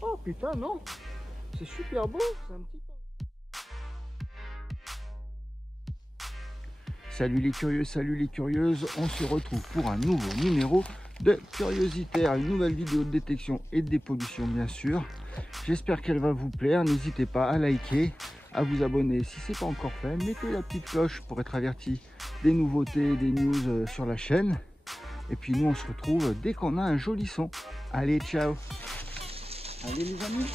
Oh putain, non, c'est super beau, c'est un petit peu... Salut les curieux, salut les curieuses, on se retrouve pour un nouveau numéro de Curiositaire, une nouvelle vidéo de détection et de dépollution bien sûr. J'espère qu'elle va vous plaire, n'hésitez pas à liker, à vous abonner si ce n'est pas encore fait, mettez la petite cloche pour être averti des nouveautés, des news sur la chaîne. Et puis nous on se retrouve dès qu'on a un joli son. Allez, ciao. Allez les amis,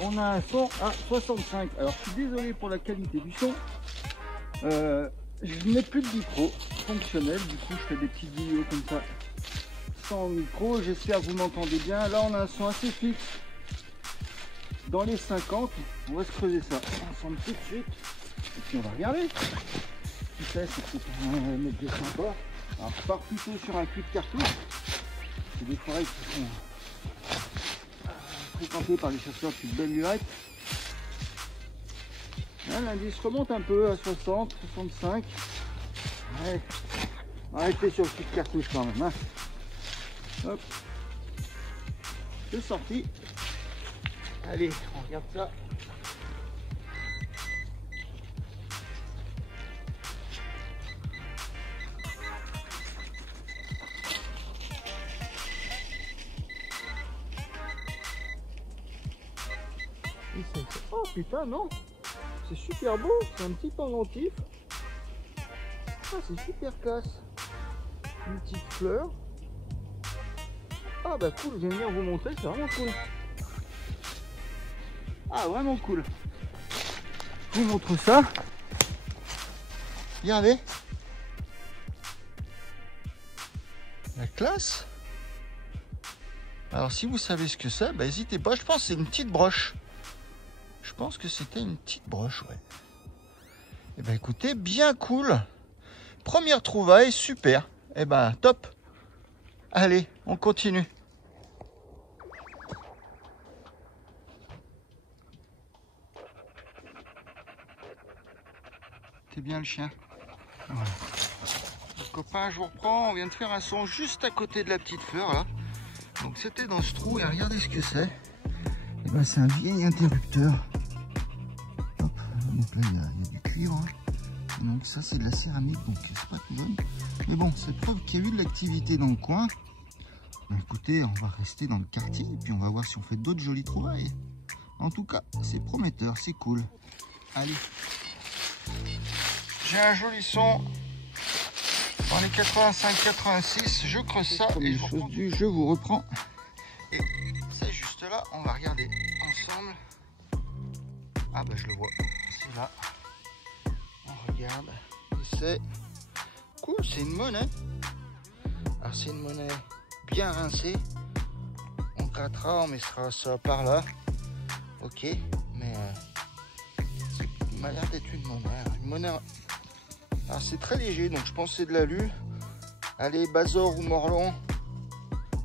on a un son à 65. Alors je suis désolé pour la qualité du son. Je n'ai plus de micro fonctionnel, du coup je fais des petites vidéos comme ça sans micro. J'espère que vous m'entendez bien. Là on a un son assez fixe dans les 50. On va se creuser ça ensemble tout de suite et puis on va regarder. Qui sait, c'est peut-être un mètre de sympa. Alors je pars plutôt sur un cul de cartouche. C'est des forêts qui sont fréquentées par les chasseurs depuis de belle lurette. L'indice remonte un peu à 60, 65. Ouais. Arrêtez sur le petit cartouche quand même. Hein. Hop. C'est sorti. Allez, on regarde ça. Oh putain, non. C'est super beau, c'est un petit pendentif. Ah, c'est super classe. Une petite fleur. Ah bah cool, je viens de venir vous montrer, c'est vraiment cool. Ah, vraiment cool. Je vous montre ça. Regardez. La classe. Alors si vous savez ce que c'est, bah, n'hésitez pas, je pense que c'est une petite broche. Je pense que c'était une petite broche, ouais. Et ben écoutez, bien cool. Première trouvaille, super. Et ben top. Allez, on continue. T'es bien le chien. Voilà. Donc, copain, je vous reprends. On vient de faire un son juste à côté de la petite fleur là. Donc c'était dans ce trou et regardez ce que c'est. Et ben c'est un vieil interrupteur. Hop. Donc là il y a du cuivre. Hein. Donc ça c'est de la céramique, donc c'est pas tout bon. Mais bon, c'est preuve qu'il y a eu de l'activité dans le coin. Ben, écoutez, on va rester dans le quartier et puis on va voir si on fait d'autres jolies trouvailles. En tout cas, c'est prometteur, c'est cool. Allez. J'ai un joli son dans les 85-86. Je creuse ça et je vous reprends. Et c'est juste là, on va regarder ensemble. Ah bah je le vois, c'est là. On regarde, et c'est cool, c'est une monnaie. Alors c'est une monnaie bien rincée. On grattera, on mettra ça par là. Ok, mais il m'a l'air d'être une monnaie. Une monnaie. Alors c'est très léger, donc je pense que c'est de l'alu. Allez, Bazor ou Morlon.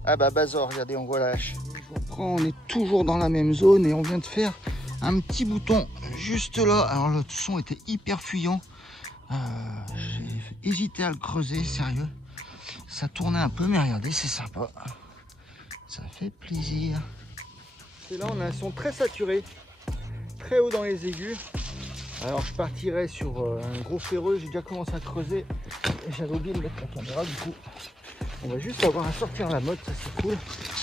Ah bah Bazor, regardez, on voit la hache. Je reprends, on est toujours dans la même zone et on vient de faire un petit bouton juste là. Alors le son était hyper fuyant. J'ai hésité à le creuser, sérieux. Ça tournait un peu, mais regardez, c'est sympa. Ça fait plaisir. Et là, on a un son très saturé, très haut dans les aigus. Alors, je partirai sur un gros ferreux. J'ai déjà commencé à creuser et j'avais oublié de mettre la caméra. Du coup, on va juste avoir à sortir la mode, ça c'est cool.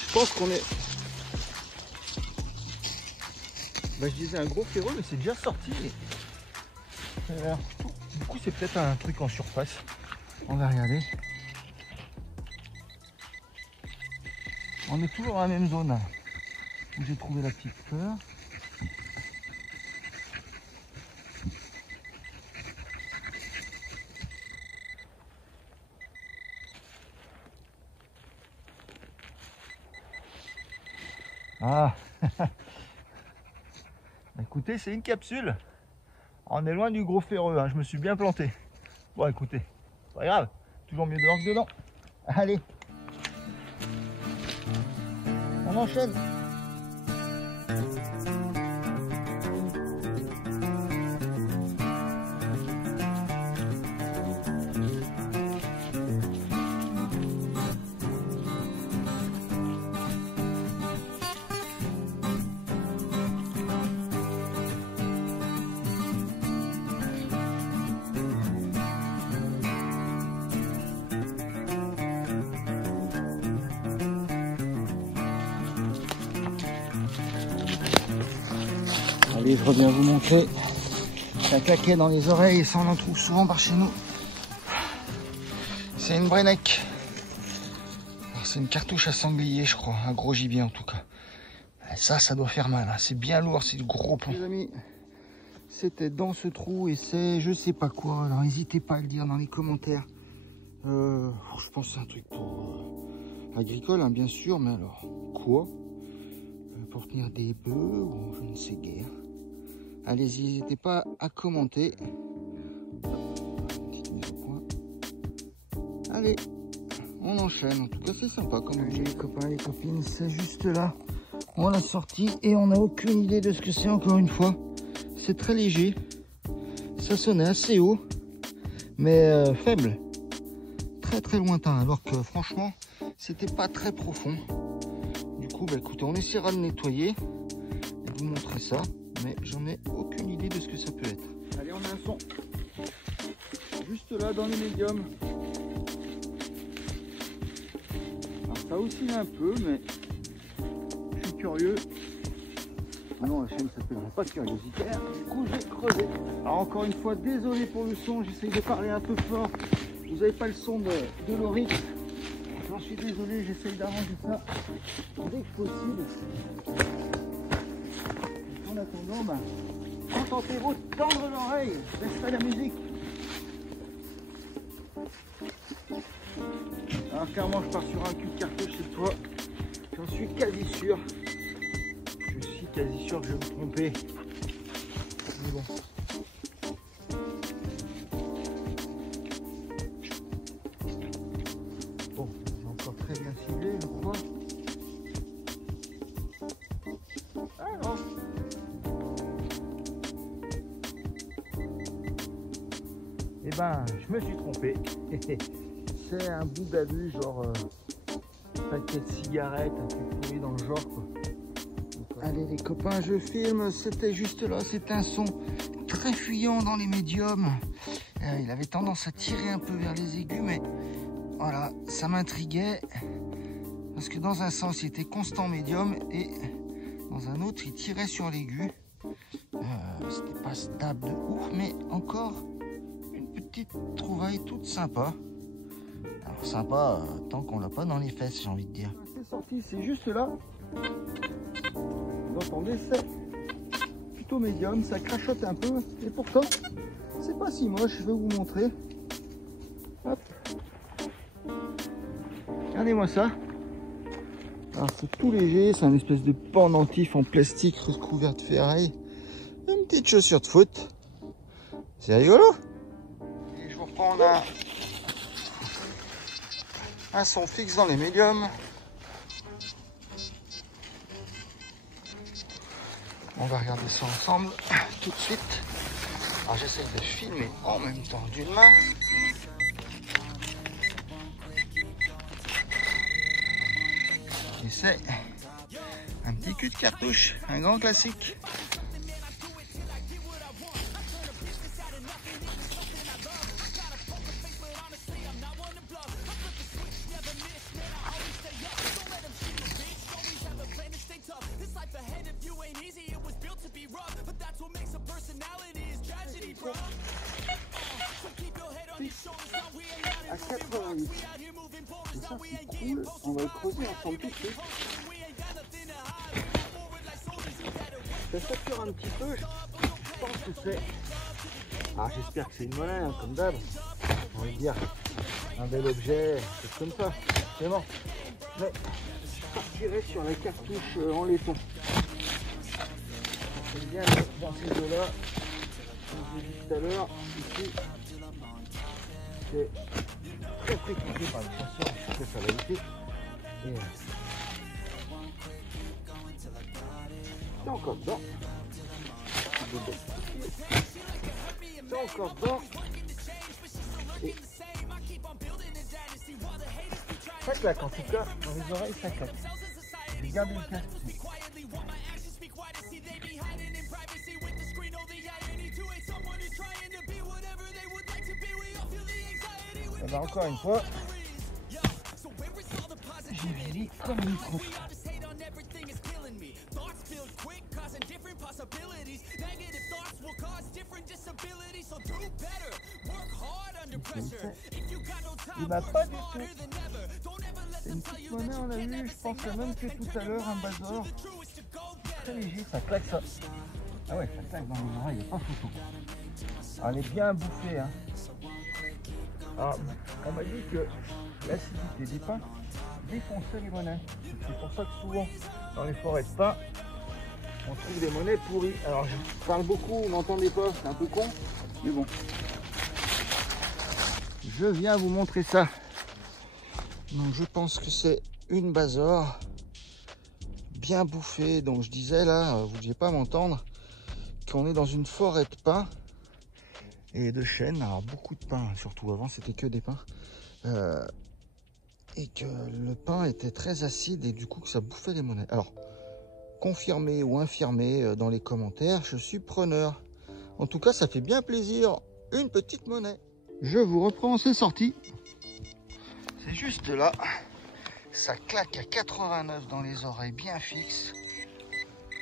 Je pense qu'on est... Bah, je disais un gros ferreux, mais c'est déjà sorti. Alors, du coup, c'est peut-être un truc en surface. On va regarder. On est toujours dans la même zone hein, où j'ai trouvé la petite fleur. Ah, écoutez, c'est une capsule. On est loin du gros ferreux, hein. Je me suis bien planté. Bon, écoutez, c'est pas grave, toujours mieux dehors que dedans. Allez, on enchaîne. Allez, je reviens vous montrer. Ça claquait dans les oreilles et ça on en trouve souvent par chez nous. C'est une Brenneck. C'est une cartouche à sanglier, je crois. Un gros gibier en tout cas. Et ça doit faire mal. Hein. C'est bien lourd, c'est du gros plomb. Les amis, c'était dans ce trou et c'est je sais pas quoi. Alors n'hésitez pas à le dire dans les commentaires. Je pense que c'est un truc pour agricole, hein, bien sûr. Mais alors, quoi? Pour tenir des bœufs ou je ne sais guère. Allez-y, n'hésitez pas à commenter. Petite mise au point. Allez, on enchaîne. En tout cas, c'est sympa comme objet. Les copains et les copines, c'est juste là. On l'a sorti et on n'a aucune idée de ce que c'est encore une fois. C'est très léger. Ça sonnait assez haut, mais faible. Très très lointain. Alors que franchement, c'était pas très profond. Du coup, bah, écoutez, on essaiera de nettoyer et de vous montrer ça. Mais j'en ai aucune idée de ce que ça peut être. Allez, on a un son. Juste là, dans les médiums. Alors ça oscille un peu, mais je suis curieux. Ah non, la chaîne ne s'appellerait pas curiosité. Du coup, j'ai creusé. Alors encore une fois, désolé pour le son. J'essaye de parler un peu fort. Vous n'avez pas le son de l'oryx. J'en suis désolé, j'essaye d'arranger ça dès que possible. En attendant, bah, contentez-vous de tendre l'oreille, restez la musique. Alors clairement, je pars sur un cul de cartouche cette fois. J'en suis quasi sûr. Je suis quasi sûr que je vais me tromper. Mais bon. Bon, j'ai encore très bien ciblé, je crois. Alors. Eh ben, je me suis trompé. C'est un bout d'alu, genre paquet de cigarettes, un peu pourri dans le genre, quoi. Allez les copains, je filme. C'était juste là, c'était un son très fuyant dans les médiums. Il avait tendance à tirer un peu vers les aigus, mais voilà, ça m'intriguait. Parce que dans un sens, il était constant médium et dans un autre, il tirait sur l'aigu. C'était pas stable de ouf, mais encore une petite trouvaille toute sympa. Alors sympa, tant qu'on l'a pas dans les fesses, j'ai envie de dire. C'est sorti, c'est juste là. Vous entendez, c'est plutôt médium, ça crachote un peu. Et pourtant, c'est pas si moche, je vais vous montrer. Hop. Regardez-moi ça. Alors c'est tout léger, c'est un espèce de pendentif en plastique recouvert de ferraille. Une petite chaussure de foot. C'est rigolo. Et je vous reprends, on a un son fixe dans les médiums. On va regarder ça ensemble tout de suite. Alors j'essaie de filmer en même temps d'une main. Et c'est un petit cul de cartouche, un grand classique. À 88. Et ça c'est cool, on va le creuser ensemble tout de suite. Ça sature un petit peu, je pense que c'est... Ah, j'espère que c'est une monnaie, hein, comme d'hab. On va dire un bel objet, c'est comme ça, c'est bon. Mais je partirai sur la cartouche en laiton. J'aime bien dans ces eaux-là, comme je l'ai dit tout à l'heure, ici, c'est très fréquenté par le chasseur, je préfère l'éviter. Et c'est encore dedans. C'est encore dedans. Et ça claque en tout cas, dans les oreilles ça claque. J'ai gardé le casque. Et ben encore une fois, j'ai vieilli comme une trompe. Il m'a pas du tout. C'est une petite monnaie, on l'a vu, je pense la même que tout à l'heure, un Bazor. Très léger, ça claque ça. Ah ouais, ça claque dans les oreilles, il n'y a pas photo. Elle est bien bouffée. Hein. Alors, on m'a dit que l'acidité des pins défonçait les monnaies. C'est pour ça que souvent, dans les forêts de pins, on trouve des monnaies pourries. Alors, je parle beaucoup, vous n'entendez pas, c'est un peu con, mais bon. Je viens vous montrer ça. Donc, je pense que c'est une Bazor bien bouffée. Donc, je disais là, vous ne deviez pas m'entendre, qu'on est dans une forêt de pins et de chênes. Alors, beaucoup de pins, surtout avant, c'était que des pins. Et que le pain était très acide et du coup que ça bouffait les monnaies. Alors, confirmez ou infirmez dans les commentaires, je suis preneur. En tout cas, ça fait bien plaisir, une petite monnaie. Je vous reprends, c'est sorti. C'est juste là. Ça claque à 89 dans les oreilles, bien fixe.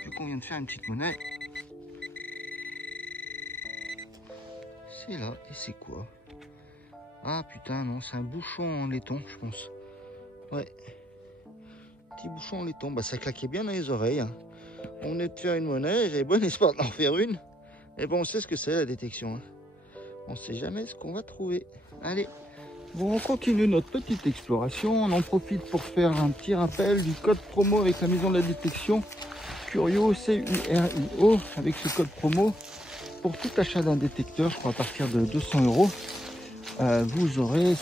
Vu qu'on vient de faire une petite monnaie. C'est là, et c'est quoi? Ah putain, non, c'est un bouchon en laiton, je pense. Ouais. Petit bouchon en laiton, bah ça claquait bien dans les oreilles. Hein. On venait de faire une monnaie, j'avais bon espoir d'en faire une. Mais bon, on sait ce que c'est la détection. Hein. On sait jamais ce qu'on va trouver. Allez. Bon, on continue notre petite exploration. On en profite pour faire un petit rappel du code promo avec la maison de la détection. Curio, C-U-R-I-O, avec ce code promo. Pour tout achat d'un détecteur, je crois à partir de 200 €, vous aurez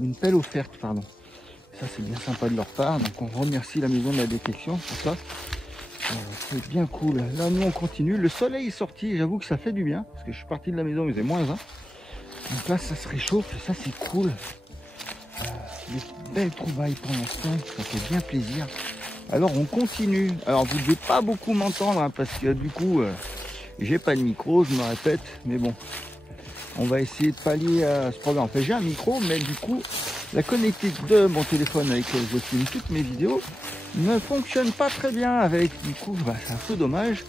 une pelle offerte, pardon. Ça, c'est bien sympa de leur part. Donc, on remercie la maison de la détection pour ça. C'est bien cool. Là, nous, on continue. Le soleil est sorti. J'avoue que ça fait du bien. Parce que je suis parti de la maison, il faisait -1. Donc là, ça se réchauffe. Et ça, c'est cool. Des belles trouvailles pour l'instant. Ça fait bien plaisir. Alors, on continue. Alors, vous ne devez pas beaucoup m'entendre. Hein, parce que du coup, j'ai pas de micro. Je me répète. Mais bon. On va essayer de pallier à ce problème. Enfin, j'ai un micro, mais du coup, la connectique de mon téléphone avec lequel je filme toutes mes vidéos ne fonctionne pas très bien avec. Du coup, bah, c'est un peu dommage.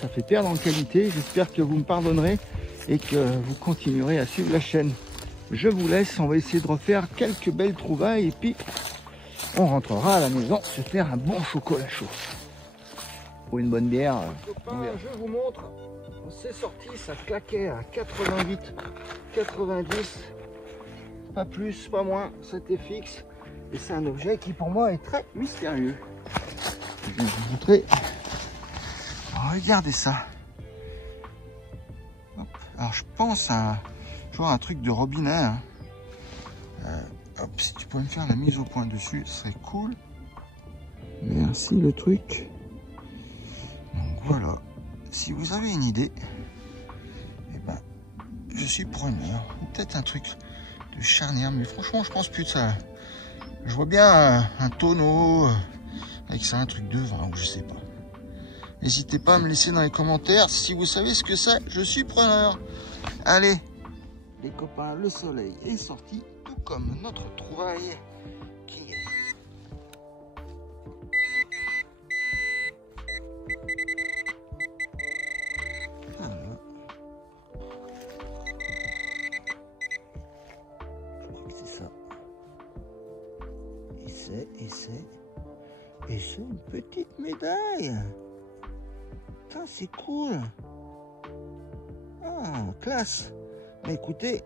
Ça fait perdre en qualité. J'espère que vous me pardonnerez et que vous continuerez à suivre la chaîne. Je vous laisse. On va essayer de refaire quelques belles trouvailles et puis on rentrera à la maison se faire un bon chocolat chaud. Pour une bonne bière. Je vous montre. C'est sorti, ça claquait à 88, 90, pas plus, pas moins, c'était fixe. Et c'est un objet qui pour moi est très mystérieux. Je vais vous montrer. Regardez ça. Hop. Alors je pense à genre un truc de robinet. Hein. Hop, si tu pouvais me faire la mise au point dessus, ce serait cool. Merci le truc. Donc voilà. Si vous avez une idée, eh ben, je suis preneur. Ou peut-être un truc de charnière, mais franchement, je pense plus de ça. Je vois bien un tonneau avec ça, un truc de vin, ou je sais pas. N'hésitez pas à me laisser dans les commentaires si vous savez ce que c'est. Je suis preneur. Allez, les copains, le soleil est sorti, tout comme notre trouvaille qui est. Et c'est une petite médaille. Putain, c'est cool. Ah, classe. Mais écoutez,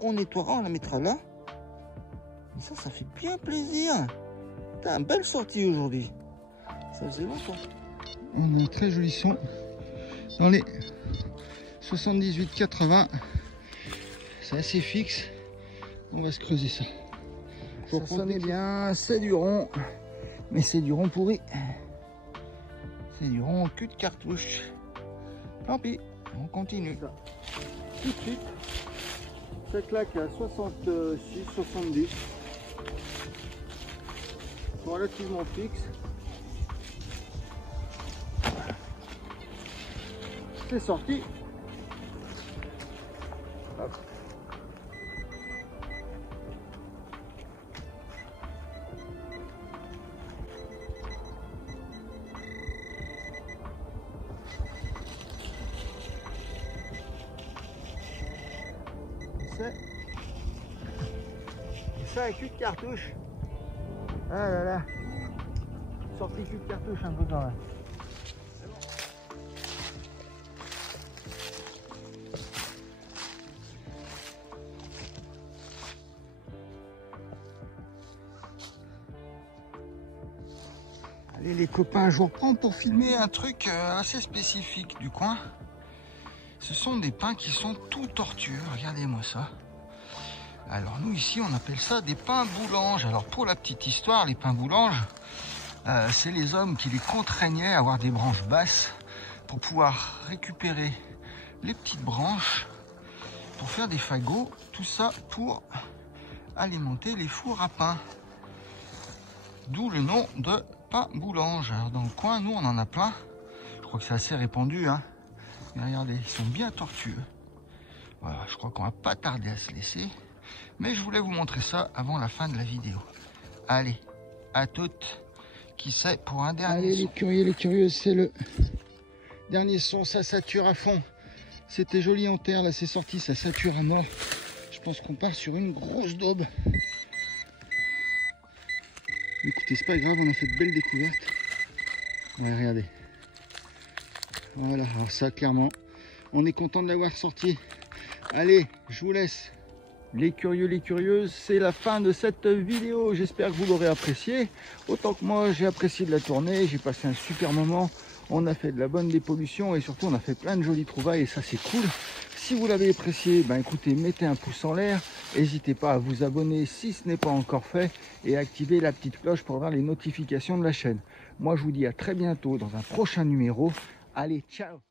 on nettoiera, on la mettra là. Et ça fait bien plaisir. Putain, belle sortie aujourd'hui. Ça faisait longtemps. On a un très joli son dans les 78-80. C'est assez fixe. On va se creuser ça. Ça sonnait bien, c'est du rond, mais c'est du rond pourri. C'est du rond cul de cartouche. Tant pis, on continue. Tout de suite, ça claque à 66, 70. Relativement fixe. C'est sorti. Hop. c'est. Et ça avec une cartouche. Ah là là. Sorti cul de cartouche un peu quand même. Allez les copains, je vous reprends pour filmer un truc assez spécifique du coin. Ce sont des pins qui sont tout tortueux, regardez-moi ça. Alors nous ici on appelle ça des pins boulanges. Alors pour la petite histoire, les pins boulanges, c'est les hommes qui les contraignaient à avoir des branches basses pour pouvoir récupérer les petites branches pour faire des fagots, tout ça pour alimenter les fours à pain. D'où le nom de pins boulanges. Alors dans le coin, nous on en a plein. Je crois que c'est assez répandu, hein. Mais regardez, ils sont bien tortueux. Voilà, je crois qu'on va pas tarder à se laisser. Mais je voulais vous montrer ça avant la fin de la vidéo. Allez, à toutes. Qui sait pour un dernier son. Allez les curieux, les curieuses, c'est le dernier son, ça sature à fond. C'était joli en terre, là c'est sorti, ça sature à mort. Je pense qu'on part sur une grosse daube. Écoutez, c'est pas grave, on a fait de belles découvertes. Ouais, regardez. Voilà, alors ça clairement, on est content de l'avoir sorti. Allez, je vous laisse. Les curieux, les curieuses, c'est la fin de cette vidéo. J'espère que vous l'aurez apprécié. Autant que moi, j'ai apprécié de la tournée. J'ai passé un super moment. On a fait de la bonne dépollution et surtout, on a fait plein de jolies trouvailles et ça, c'est cool. Si vous l'avez apprécié, ben écoutez, mettez un pouce en l'air. N'hésitez pas à vous abonner si ce n'est pas encore fait et activer la petite cloche pour avoir les notifications de la chaîne. Moi, je vous dis à très bientôt dans un prochain numéro. Allez, ciao!